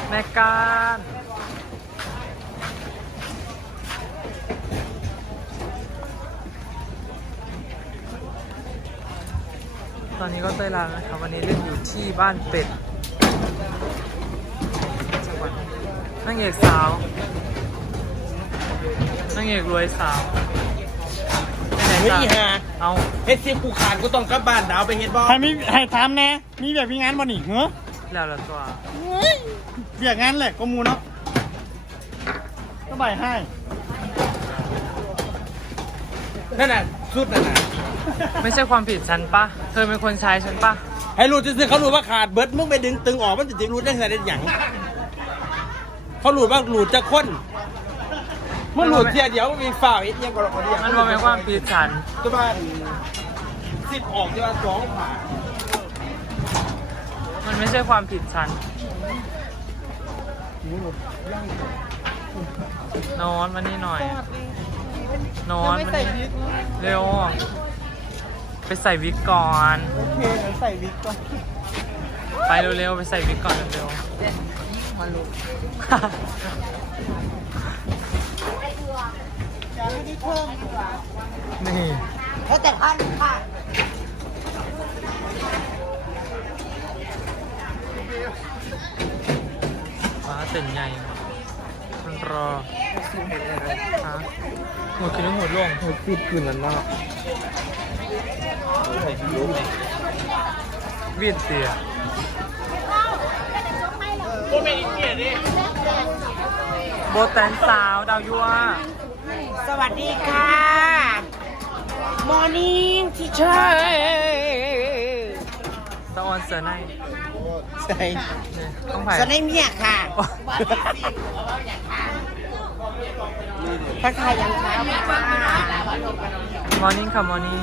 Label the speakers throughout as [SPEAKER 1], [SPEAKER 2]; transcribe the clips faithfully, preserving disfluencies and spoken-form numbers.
[SPEAKER 1] แม่การตอนนี้ก็เต้ยลานะครับวันนี้เล่นอยู่ที่บ้านเป็ดจังหวัดนางเอกสาวนางเอกรวยสาวไปไหน
[SPEAKER 2] เฮ้ย
[SPEAKER 1] จ้ะ
[SPEAKER 2] ฮะ
[SPEAKER 1] เอา
[SPEAKER 2] เฮ็ดซิมกูขาดกูต้องกลับบ้านดาวไปเฮ็ดบ่
[SPEAKER 3] ให้มีให้ถามแน่มีแบบมีงานบ่นี่เหรอ
[SPEAKER 1] แล้วละตัว
[SPEAKER 3] เบียกงานแหละก็มูเนาะก็ใบให้
[SPEAKER 2] นั่นน่ะสุดนั่นน่ะ
[SPEAKER 1] ไม่ใช่ความผิดฉันปะเธอเป็นคนใช้ฉันปะ
[SPEAKER 2] ให้รู้ซื่อๆเขารู้ว่าขาดเบิดมึงไปดึงตึงออกมันจะรู้ได้ไงได้หยังเขารู้ว่าหลุดจะค้นมึงหลุดเทียเดียวมันมีฝ่าวอีกยังก็รอเดียว
[SPEAKER 1] มันบอกไม่ความผิดฉัน
[SPEAKER 2] ก็บ้านสิบออกจะว่าสองผ่า
[SPEAKER 1] มันไม่ใช่ความผิดฉันนอนมานี่หน่อยนอนมานี่เร็วไปใส่วิกก่อน
[SPEAKER 3] โอเคเดี๋ยวใส่วิกก่อน
[SPEAKER 1] ไปเร็วๆไปใส่วิกก่อนเร็ว
[SPEAKER 3] มาลุก
[SPEAKER 1] ๆ
[SPEAKER 3] จะไม่ได้เพิ่ม
[SPEAKER 1] นี่
[SPEAKER 3] เขาแต่พันค่ะ
[SPEAKER 1] ฟ้าเต็นใหญ่มันรอฮะหัวคิดว่าหัวลง
[SPEAKER 2] หัวปิดคืนนั้นมาก
[SPEAKER 1] วีดเตียโบแตนสาวดาวยัว
[SPEAKER 3] สวัสดีค่ะ Morning Teacher
[SPEAKER 1] ตะออนเสือใน
[SPEAKER 2] ใช่
[SPEAKER 1] เนี่ยต้องผ่าน
[SPEAKER 3] สไนเมียค่ะทักทายยังเช้าค่ะ
[SPEAKER 1] มอร์นิ่งค่ะมอร์นิ่ง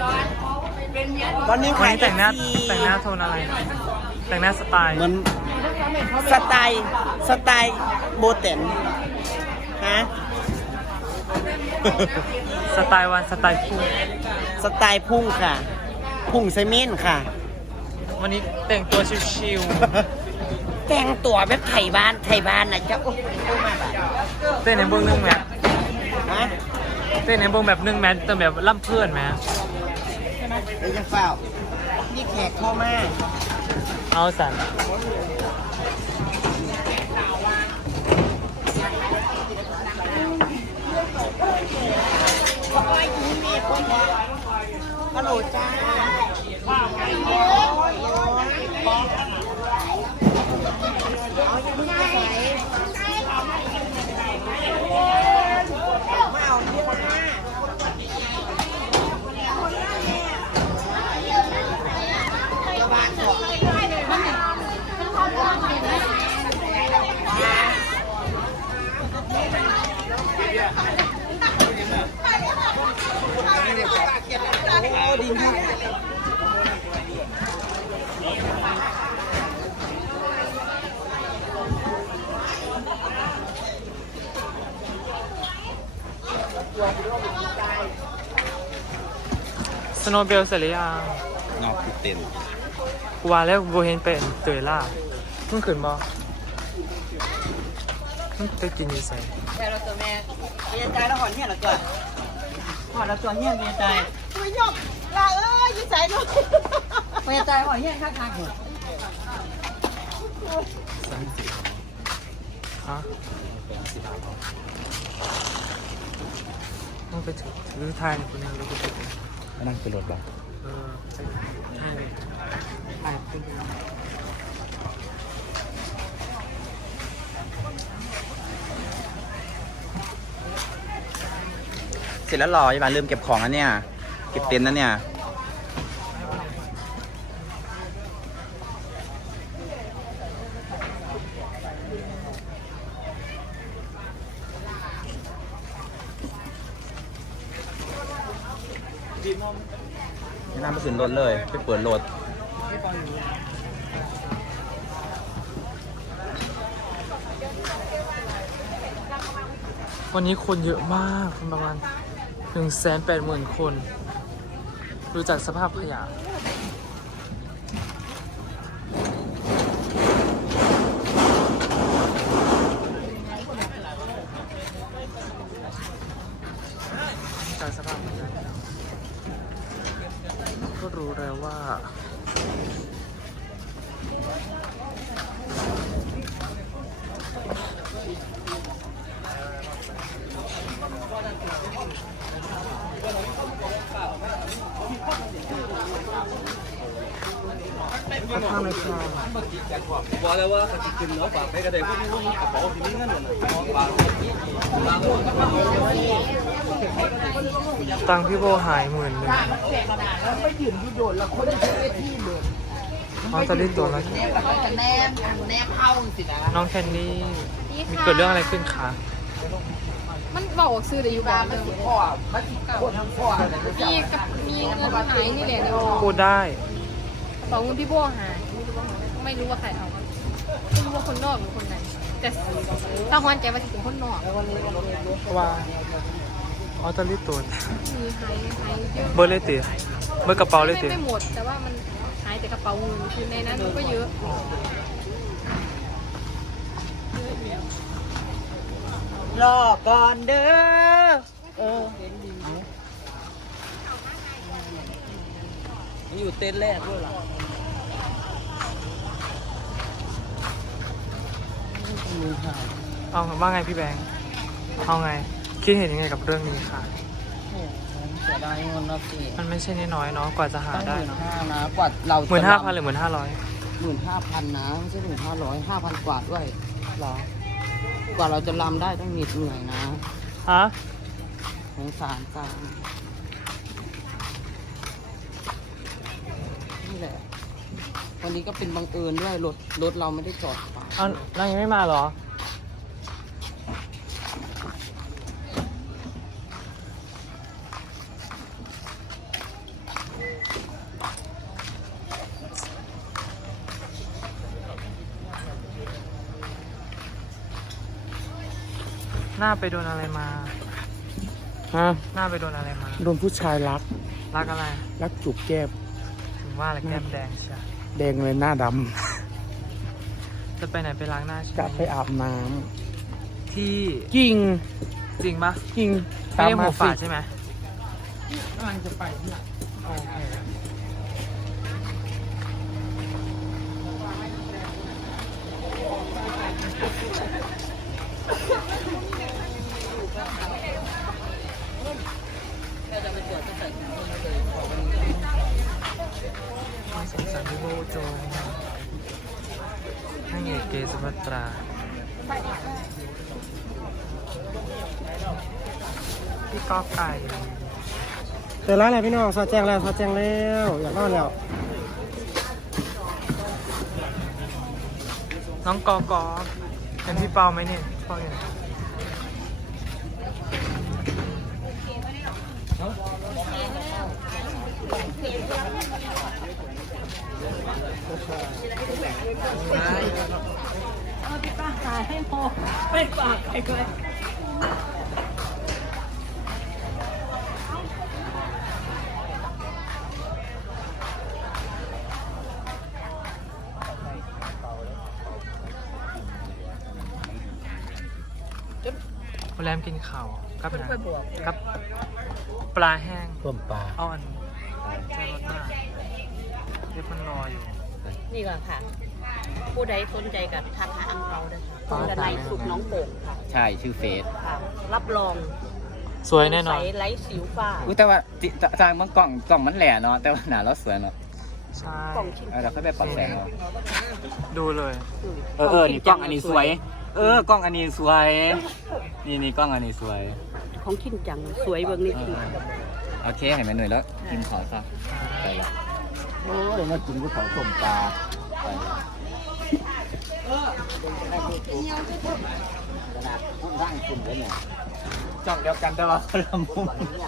[SPEAKER 3] วันนี้
[SPEAKER 1] วัน
[SPEAKER 3] ขาย
[SPEAKER 1] นี้แต่งหน้า
[SPEAKER 3] เอฟซี
[SPEAKER 1] แต่งหน้าโทนอะไร แต่งหน้าสไตล์
[SPEAKER 2] มัน
[SPEAKER 3] สไตล์สไตล์โบเต็นฮะ
[SPEAKER 1] สไตล์วันสไตล์คู่
[SPEAKER 3] สไตล์พุ่งค่ะ พุ่งไซเมนค่ะ
[SPEAKER 1] วันนี้แต่งตัวชิว
[SPEAKER 3] แต่งตัวแบบไทยบ้านไทยบ้านนะจ๊ะโอ้โหมาแบบ
[SPEAKER 1] ๆเต้นในเบื้องหนึ่งแมท
[SPEAKER 3] ฮะ
[SPEAKER 1] เต้นในเบื้องแบบหนึ่งแมทแต่แบบล่ำเพื่อนแมท
[SPEAKER 3] เดี๋ยวจะเฝ้านี่แขกเข้ามา
[SPEAKER 1] เอาสัน
[SPEAKER 3] ฮัลโหลจ้ามาเอาเยอะนะโอ้ดินให้
[SPEAKER 1] สโนว์เบลเสร็จหรือยัง
[SPEAKER 2] นอกคือเต็น
[SPEAKER 1] กูว่าแล้วกูเห็นเป็นเตยล่าเพิ่งขึ้นบ่เพิ่งไปกินอยู่ใส่
[SPEAKER 3] แม่เราตัวแม่เมียใจแล้วหอนเนี่ยเหรอตัวหอนเราตัวเนี่ยเมียใจไม่ยกลาเอ้ยยิ่งใจลูกเมียใจหอนเนี่ยข้างทางหัว
[SPEAKER 1] ฮะต้องไปถือถือทายคนนึงแล้วก็ไปถือ
[SPEAKER 2] นั่งเป็นรถบ้าง
[SPEAKER 1] เออทายทายขึ้นไป
[SPEAKER 4] เสร็จแล้วรออย่ามาลืมเก็บของนะเนี่ย เก็บเต็นท์นะเนี่ย ไม่น่าไปขึ้นรถเลย ไปเปิดรถ
[SPEAKER 1] วันนี้คนเยอะมากคนประมาณหนึ่งแสนแปดหมื่นคน ดูจากสภาพขยะลว่าข้างในคลอง
[SPEAKER 2] บอกแล้วว่าจะกินเนาะฝากไปกระเด็นพวกนี้พวกนี้กระเป๋าที่นี่เงินน่ะฝาก
[SPEAKER 1] ตังค์พี่โบหายหมื่นหนึ่งเขาจะเล่นตัวแล้ว
[SPEAKER 3] แนมแนมเข้าสินะ
[SPEAKER 1] น้องแคนดี้มีเกิดเรื่องอะไรขึ้นคะ
[SPEAKER 5] มันบอกว่าซื้อได้อยู่บ้านเลย
[SPEAKER 3] พ่อมาที่คนทั้งพ่อเลย
[SPEAKER 5] มีกับมีเงินหายนี่แหละในกระ
[SPEAKER 1] พูดได้
[SPEAKER 5] เป๋าเงินพี่โบ้หายไม่รู้ว่าหายไม่รู้ว่าใครเอาไม่รู้ว่าคนนอกหรือคนไหนแต่ถ้าหวันใจว่าสิเป็นคนนอก
[SPEAKER 1] ว่าเขาจะเล่นตัว
[SPEAKER 5] มีหายหายเยอะ
[SPEAKER 1] เบอร์เลยติเบอร์กระเป๋าเลยติ
[SPEAKER 5] ไม่หมดแต่ว่ามันหายแต่กระเป๋าเงินคือในนั้นมันก็เยอะ
[SPEAKER 3] รอก่อนเด้อเอออยู่เต้นแรกด้วยล่ะ
[SPEAKER 1] เอาว่าไงพี่แบงค์เอาไงคิดเห็นยังไงกับเรื่องนี้ค่ะ
[SPEAKER 3] เสียดายเงินนะพี่
[SPEAKER 1] มันไม่ใช่น้อยๆเนาะกว่าจะหา
[SPEAKER 3] ตั้งห
[SPEAKER 1] ได้
[SPEAKER 3] มื่น
[SPEAKER 1] เนาะ
[SPEAKER 3] ห้านะกว่าเรา
[SPEAKER 1] หมื่นห้าพันหรือหมื่นห้าร้อย
[SPEAKER 3] หมื่นห้าพันนะไม่ใช่หมื่นห้าร้อยห้าพันกว่าด้วยเหรอ กว่าเราจะรำได้ต้องเหน็ดเหนื่อยนะ
[SPEAKER 1] ฮะ
[SPEAKER 3] สงสารจังนี่แหละ วันนี้ก็เป็นบังเอิญด้วยรถรถเราไม่ได้จอดขวาง
[SPEAKER 1] เอานางยังไม่มาเหรอหน้าไปโดนอะไรมา
[SPEAKER 2] ฮะ
[SPEAKER 1] หน้าไปโดนอะไรมา
[SPEAKER 2] โดนผู้ชายรัก
[SPEAKER 1] รักอะไร
[SPEAKER 2] รักจูบแก้ม
[SPEAKER 1] ถึงว่าอะไรแก้มแดงใช่
[SPEAKER 2] แดงเลยหน้าด
[SPEAKER 1] จะไปไหนไปล้างหน้าใช่
[SPEAKER 2] ำ
[SPEAKER 1] ไห
[SPEAKER 2] จะ
[SPEAKER 1] ม
[SPEAKER 2] ไปอาบน้
[SPEAKER 1] ที่
[SPEAKER 2] ำจริง
[SPEAKER 1] จริงปะ
[SPEAKER 2] จริง
[SPEAKER 1] ไม่ได้หัวฝาดใช่ไหม
[SPEAKER 2] กำลังจะไปเนี่ย
[SPEAKER 1] โอเคความสงสารพี่โบโจงนางเอกเกสุภัตรา พี่กอไก่
[SPEAKER 2] เจอแล้วแหละพี่น้องสอดแจ้งแล้วสอดแจ้งแล้วอยากนอนแล้ว
[SPEAKER 1] น้องกอกอเป็นพี่เปาไหมเนี่ยเปาอยู่ไหนแรมกินข่าวกับนะกับปลาแห้ง
[SPEAKER 2] ต้มปลา
[SPEAKER 1] อ่อนใจรสมากเรียบมันรออยู่
[SPEAKER 6] นี่ก่อนค่ะ ผู้ใดสนใจกับทักหาอังเราเลยค่ะคุณดนัยสุขน้องโป่งค่ะ
[SPEAKER 4] ใช่ชื่อเฟส
[SPEAKER 6] ค่ะ รับรอง
[SPEAKER 1] สวยแน่นอน
[SPEAKER 6] ใสไร้สิวฝ้า
[SPEAKER 4] อุ้ยแต่ว่าจิจางบางกล่องกล่องมันแหล่เนาะแต่ว่าหนาเราสวยเนาะ
[SPEAKER 1] ใช่
[SPEAKER 6] กล่องชิ้น
[SPEAKER 4] เออเราก็ไปปรับแสงเอา
[SPEAKER 1] ดูเลย
[SPEAKER 4] เออเออนี่กล้องอันนี้สวย เออกล้องอันนี้สวย นี่นี่กล้องอันนี้สวย
[SPEAKER 6] ของชิ้นจัง สวยเบิ่งนี่
[SPEAKER 4] เอ
[SPEAKER 6] ที
[SPEAKER 4] อโอเคเห็นไหมหน่อยแล้วกินขอซะไปละ
[SPEAKER 2] โอ้ยมากินกับเขาต้มปลา
[SPEAKER 4] ไปละ
[SPEAKER 3] ร่างคุณเลยเนี่ย
[SPEAKER 4] จ้องเดียวกันแต่ว่าคนละมุม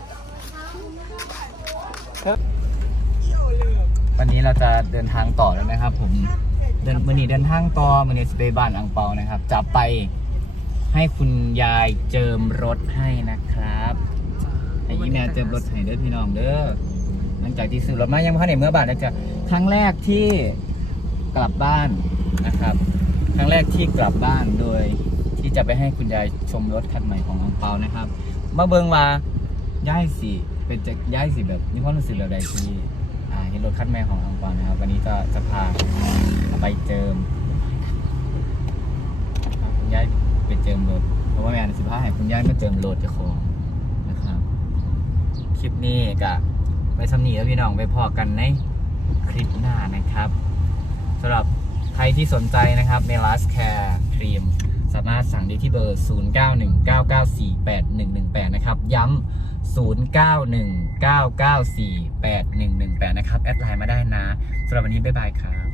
[SPEAKER 4] วันนี้เราจะเดินทางต่อแล้วนะครับ ผมเดินวันนี้เดินทางต่อวันนี้สเปบ้านอังเปานะครับจะไปให้คุณยายเจิมรถให้นะครับให้ยี่แม่เจิมรถให้เด้อพี่น้องเด้อหลังจากที่ซื้อรถมายังพันในเมื่อบาทแล้วจะครั้งแรกที่กลับบ้านนะครับ ครั้งแรกที่กลับบ้านโดยที่จะไปให้คุณยายชมรถคันใหม่ของอังเปานะครับมาเบิงว่าย้ายสิเป็นจะย้ายสิแบบมีความรู้สึกแบบใดที่อ่อ่าเห็นรถคันแม่ของอังเปานะครับวันนี้ก็จะพาไปเจิมคุณย่ายไปเจิมรถเพราะว่าแม่สิบห้าให้คุณย่ายมาเจิมรถเจ้าของนะครับคลิปนี้ก็ไปสำนีแล้วพี่น้องไปพอกันในคลิปหน้านะครับสำหรับใครที่สนใจนะครับเมลัสแคร์ครีมสามารถสั่งได้ที่เบอร์ ศูนย์ เก้า หนึ่ง เก้า เก้า สี่ แปด หนึ่ง หนึ่ง แปด นะครับย้ำ ศูนย์ เก้า หนึ่ง เก้า เก้า สี่ แปด หนึ่ง หนึ่ง แปด นะครับแอดไลน์มาได้นะสำหรับวันนี้บ๊ายบายครับ